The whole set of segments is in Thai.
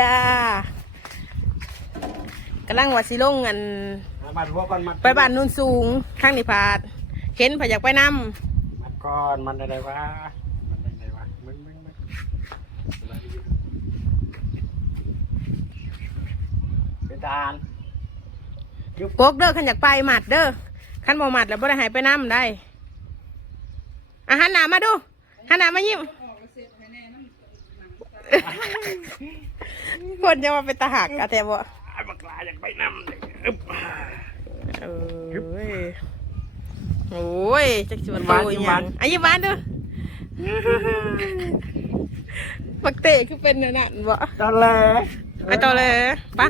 ยยกำลังว่าสิลงอันมาบัดหัวก่อนมัดไปบ้านโนุ่นสูงข้างนิพาดเห็นพอยากไปนมัดก่อนมันอะไรวะมันอะไรวะมึงมึงมึงเป็นทหารำกกเด้อขันอยากไปหมัดเด้อขันบ่หมัดแล้วบ่ได้ใหายไปน้ำได้อาหันหนามาดูหันหนามายิ้ม คนจะมาเป็นตาหักอะแต่บ่ไอ้บักลาอยากไปนำเลยอึ๊บเอ้ยโอ้ยจักชวนโตอีหยังอายิ้มหวานดูบักเตะคือเป็นนั่นนะบ่ตอนแรกไปต่อเลยปะ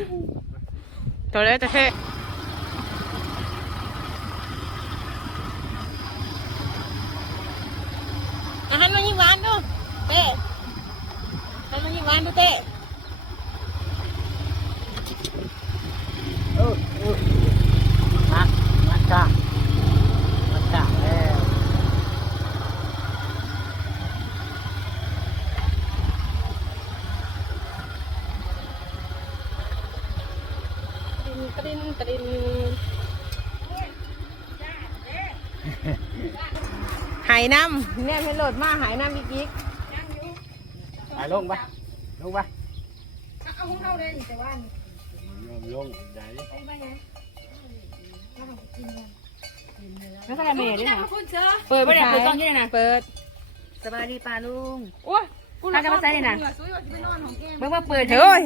ต่อเลยจะเท่อาหารมันยิ่งหวานดูเต้อาหารมันยิ่งหวานดูเต้เออเออมัดมัดจ้ามัดจ้าแล้ว ตรินตรินตริน หายน้ำเนี่ยให้โหลดมาหายน้ำอีกอีกไปลงไปลงไปเอาของเราเลยแต่ว่าลงใหญ่ไปไปไงแล้วก็อะไรเมย์ด้วยนะคุณเชอเปิดไม่ได้เปิดกล้องยี่เลยนะเปิดสบายดีป้าลุงโอ้ยกูป้าจะมาใส่เลยนะซุยว่าจะไปนอนของเกมเมื่อว่าเปิดเฮ้ย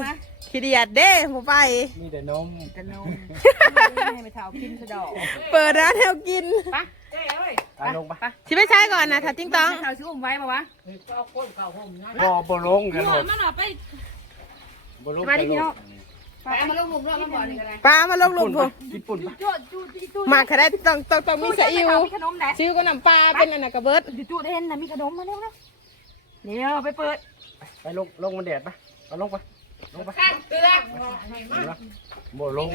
ขี้เดียดเด้หมูไปมีแต่นมกันนมให้ไปเท้ากินสะดอกเปิดร้านแถวกินปะเจ้เอ้ยไปลงไปชิไปใช้ก่อนนะถ้าติ้งต้องเท้าชิอุ้มไว้ปะวะบ่บ่ลงกันหมดมันเอาไปบ่ลงสบายดีพี่น้องไปเอามาลงหลุมรอบมาก่อนนี่กันเลยปลามาลงหลุมผมญี่ปุ่นปะจุดจุดจุดมาค่ะได้ต้องต้องต้องมีสะอิวมีขนมไหนซิวก็น้ำปลาเป็นอันนั้นกระเบิดจุดเห็นนะมีขนมมาเร็วนะเดี๋ยวไปเปิด ไปลงลงมันแดดปะไปลงไป ลงไปเตือกบ่ลง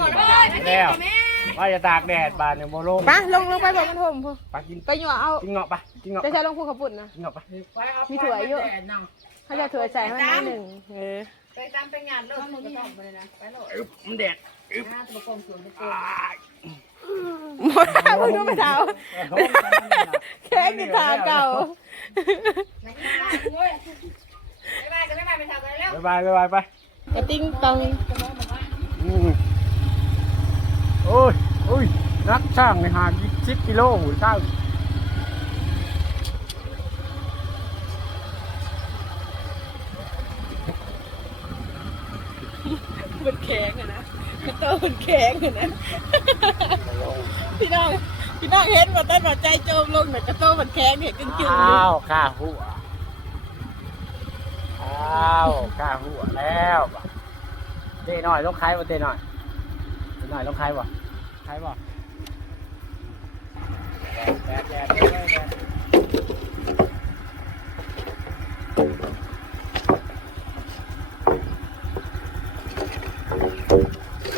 แล้วว่าจะตากแดดบานเนี่ยบ่ลงปะลงลงไปบอกมันห่มพอไปกินไปหยั่วเอากินเงาะปะกินเงาะจะใช้ลงพูขับปุ่นนะกินเงาะปะมีถั่วเยอะเขาจะถั่วใส่ให้มันนิดหนึ่งเออไปตามไปงานเลิกมึงก็ต้องไปเลยนะไปโหลดอึ๊บมันแดดอึ๊บหน้าตัวกลมสวยตัวกลอ่ามหมดแล้วมึงดูไปเท้าแค่กินทาเก่าไม่ไปกันไม่ไปไปทำกันแล้วบ๊ายบายบ๊ายบายไป กระติ้งตองอืมโอ้ยโอ้ยนักช่างในหาสิบกิโลหูช่างมันแข็งอะนะกระโตมันแข็งอะนะ พี่น้อง พี่น้องเห็นว่าต้นหัวใจโจมลงหน่อยกระโตมันแข็งเห็นจึงจึงอ้าวข้าหัว อ้าวข้าหัวแล้วเต้หน่อยลงคายบ่เต้หน่อยเต้หน่อยลงคายบ่คายบ่แดดแดดแดดแดดแดด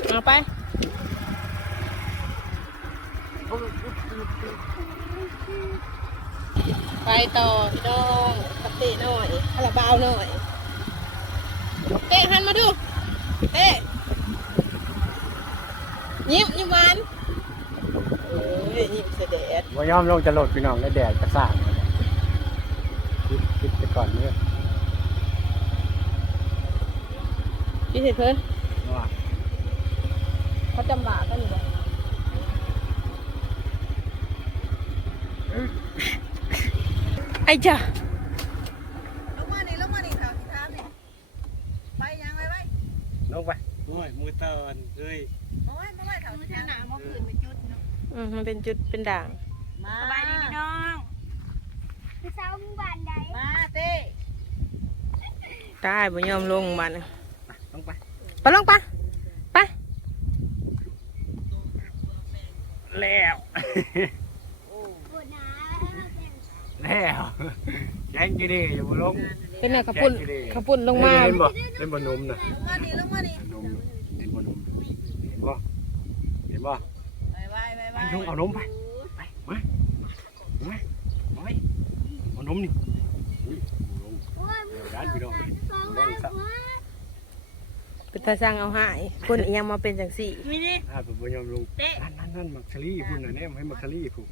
เอาไปไปต่อพี่น้องกับเตะหน่อยคาราบาวหน่อย เตะหันมาดู เตะ ยิ้มยิ้มหวานเอ้ยยิ้มเสด็จว่ายอมลงจะโหลดพี่น้องได้แดดกระซ่างเลยคิดคิดไปก่อนเนี่ยพี่เสร็จเพิ่นว่าเขาจำบากันอยู่บ่ไอ้จ้ะ ลงมานี่ลงมานี่ข่าวที่ทามนี่ไปยังไงไว้ ลงไปโอ้ยมื อเตอนเฮ้ยโอ้ยไม่ไหวข่าวที่ทามหนามาคืนไปจุดเนาะอืมมันเป็นจุดเป็นด่าง มาสบายดีพี่น้องมาเต้ตายบ่ยอมลงมันลงไปไปลงปะไปแล้วแล้วแจ้งอยู่ดิอย่ามาลงเป็นน่ะขับปุ่นขับปุ่นลงมาเล่นบ่เล่นบ่นมน่ะลงมานี่ลงมานี่ นมเล่นบ่นมเห็นบ่เห็น บ่ไปไปไปไปไปลงเอานมไป ไปมา มาไปเอานมนี่อุ้ยนมเดี๋ยวร้านพี่น้องเลยนมสักเป็นตาสร้างเอาหายคนอีหยังมาเป็นจังสี่นี่นี่อ่าผมบ่ยอมลงเตะนั่นนั่นนั่นมักชะลี่พุ่นน่ะเนี่ยให้มักชะลี่พุ่น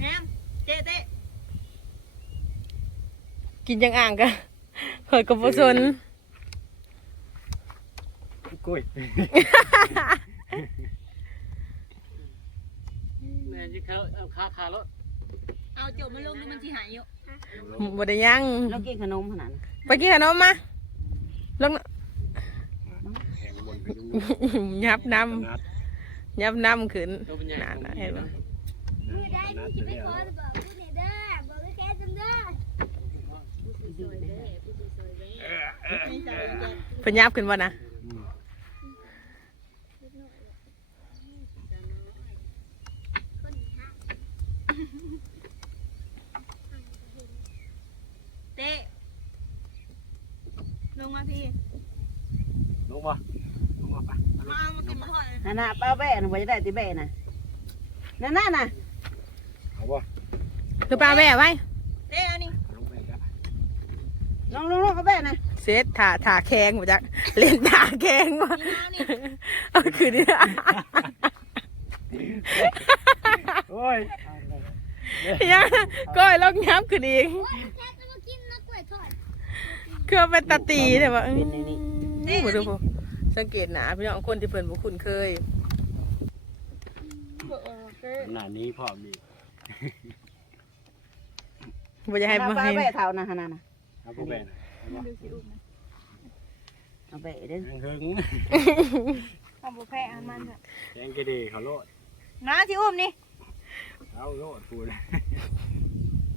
แฮมเตะเตะกินจังอ่างกันเปิดกับโบซน กุ้ยแม่ที่เขาเอาขาขารถเอาจบมันลงดูมันที่หายอยู่บ่ได้ยังเรากินขนมขนาดนั้นไปกินขนมมาลงแหงบนไปดูยับน้นัดำยับน้ำขึ้นนั่นน่ะเห็นปะมือได้มึงจะไปขอจะบอกกูเนี่ยเด้อบอกให้แกจำเด้อเพิ่นยับขึ้นบ่นะ อืม เตะลงมาพี่ ลงมาลงมาไป มาเอา มากินมาก่อนนั่นน่ะป้าแบะน่ะบ่จะได้ติแบะน่ะนั่นน่ะน่ะเอาบ่คือปลาแว่ไว้เตะเอานี่ลงไปกันลองลองลองเอาแบะน่ะเซตถ่าถ่าแข้งบ่จักเล่นถ่าแข้งบ่นี่เอานี่เอาคือนี่โอ้ยยังก้อยลองยับขึ้นอีกโอ้ยแกจะมากินนักกล้วยทอดคือว่าเป็นตาตีแต่ว่าเป็นในนี้นี่บ่ดูพอ สังเกตหนาพี่น้องคนที่เพิ่นบ่คุ้นเคยหน้านี้พ่อมีบ่จะให้ป้าบ่ป้าให้แบะเท่าน่ะขนาดน่ะเอาผู้แบนเอาแบะเด้อยังหึงเอาบุแพ้อันมันเถอะแกงกระดีเขาโลดน้าที่อุ้มนี่เอาโลดพูด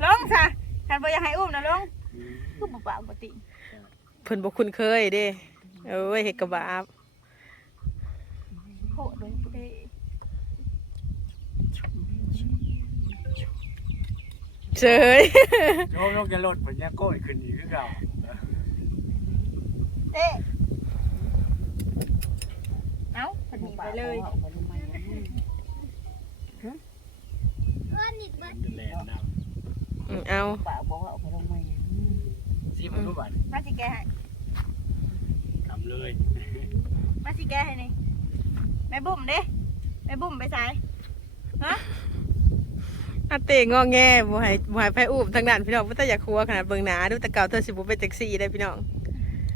ลงซะท่านบ่อยากให้อุ้มนะลงคือบ่ปากบ่ติเพิ่นบ่คุ้นเคยเด้ เอ้ยเฮ็ดกระบาบโคตรเลยเตะเฉยโยมลงจะโลดผลยังโก้ยขึ้นอีกคือเก่าเตะเอ้าเพิ่นหนีไปเลยเออนิดเบิดจะแลนน้อืมเอาป้าบอกว่าเอาไปลงมาำซีมันรู้บัดมาสิแกให้ทำ เลยมาสิแกให้นี่แม่บุ้มเด้แม่บุ้มไปสายฮะอาเตงอแงบ่ให้บ่ให้ไผอุ้มทางนั้นพี่น้องบ่แต่อยากครัวขนาดเบิ่งหน้าดูแต่เก่าเธอสิบ่เป็นแท็กซี่ได้พี่น้อง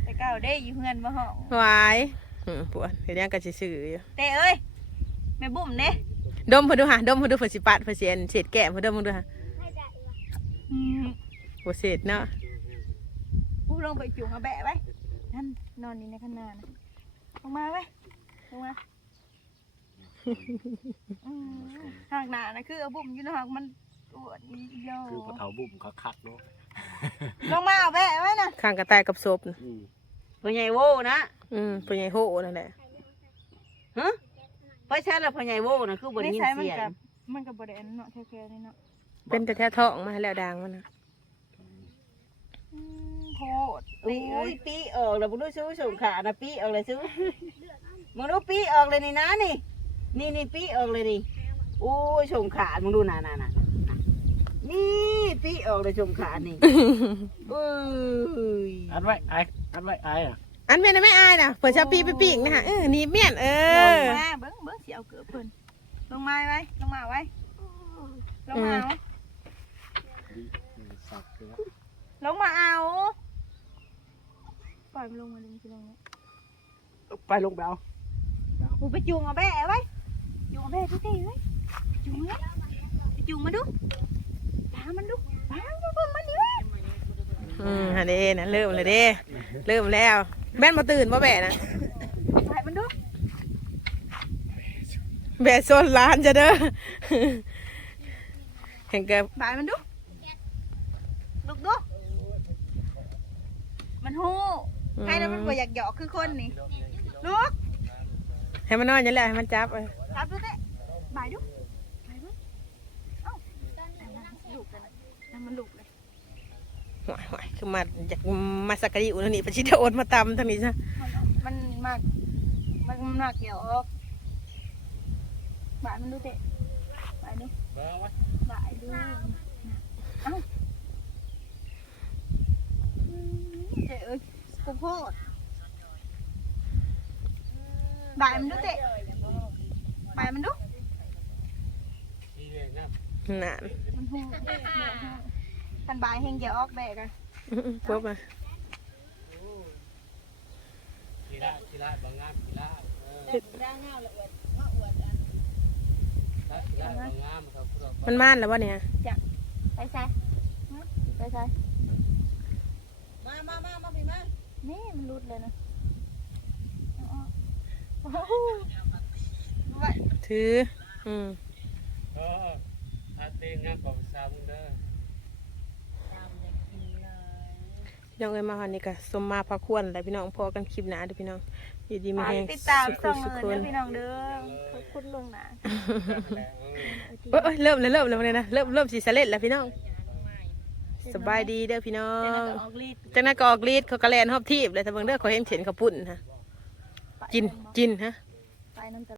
แต่เก่าเด้อยู่เฮือนบ่ห้องวายอืมปวดเฮ็ดหยังก็สิซื้ออยู่เตะเอ้ยแม่บุ้มเด้ดมเพิ่นดูหะดมเพิ่นดูเพิ่นสิปาดเพิ่นสิอันเศษแก้มเพิ่นดมเพิ่นดูหะให้ได้อีกว่ะอืมบ่เศษเนาะกูลงไปจุงเอาแบะไว้ นั่นนอนนี่ในข้างหน้านะลงมาไว้ลงมาอืมหากหนานะคือเอาบุ้มอยู่ในหากมันปวดอีโยคือพอเท้าบุ่มเขาคักเนาะลงมาเอาแบะไว้นะข้างกระต่ายกับศพน่ะอืมพ่อใหญ่โว้นะอืมเป็นไงโหนั่นแหละฮะไปใช่แล้วพ่อใหญ่โว้นะคือบ่ได้นิยินสัยมันเสียงกับมันกับบริเวณเนาะแท้ๆนี่เนาะเป็นแต่แท้ท้องมาแล้วดังมันน่ะอืม โหดโอ้ตีเอ้ยยปีออกแล้วมึงดูซื้อส่งขานะปีออกเลยซื้อมึงดูปีออกเลยนี่นะนี่ นี่นี่ปีออกเลยนี่โอ้ยส่งขามึงดูน่ะน่ะน่ะนี่ปีออกเลยส่งขานี่เอ้ยอัดไว้ไอ้อัดไว้ไอ้อะอันเป็นไม่อายนะเปิดชาปีไปปีกนะฮะเออนี่เมียนเอลอ งมาเบิ้งเบิ้งสิเอาเกือบเพิ่นลงมาไว้ลงมาไว้ลงมาเอา สับเกลือลงมาเอา ปล่อยมันลงมาเลยมันจะลงมาไปลงไปเอากูไปจูงเอาแบะไว้จูงเอาแบะที่ตีไว้จูงไว้ไปจูงมาดูตามมันดูตามมันดูมันนี่ไว้อืมฮะเด้นะเริ่มเลยเด้เริ่มแล้วแม่นมาตื่นมาแบะนะไปมันดูแบะโซนร้านจะเด้อเห็นแกบายมันดูลุกดูมันหู้ ใครแล้วมันบ่อยากหยอกคือคนนี่ลุกให้มันนอนอยังแหละให้มันจับเออรับดูเต้บายดูบายดูเอ้าลุกกันนั่นมันลุกเลยหวายหวายคือมาอยากมาสักการิอุนนี่ไปชิดโอนมาตำทางนี้ซะมันมากมันมากเกี่ยวออกบายมันดูเต้บายดูบายดูเอ้าอืมเจ๊โพดบ่ายมันดูเตะบ่ายมันดูทีเลยนะนานมันหูกันบ่ายเฮงเดี๋ยวออกแบกอะพวกมากีฬากีฬาบางงามกีฬาเออย่างเงาละอวดมาอวดอันกีฬาบางงามครับพวกเรามันม่านแล้ววะเนี่ยไปใส่ไปใส่มามามามาพี่มา นี่มันรุดเลยนะถือ อืมเอออาเต้งงามของสาวมึงเด้อพี่น้องเอ้ยมาวันนี้ก็สมมาพาควรแหละพี่น้องพอกันคลิปหนาเด้อพี่น้องอยู่ดีมีแหงติดตามสุส่ขุองสุขเงินคนเด้อพี่น้องเด้อขอบคุณลงนะแล้วเอ้ยเอ้ยเริ่มเลยเริ่มเลยวันนี้นะเริ่มเริ่มสีสะเล็ดแล้วพี่น้อง สบายดีเด้อพี่น้อเดี๋ยวงเราจะออกรีดจากนั้นก็ออกรีดเขากระแลนหอบทีบเลยแต่เบางเด้อเขาเห็นเข็นเขาปุ่นฮะ จินจินฮะไปนั่นต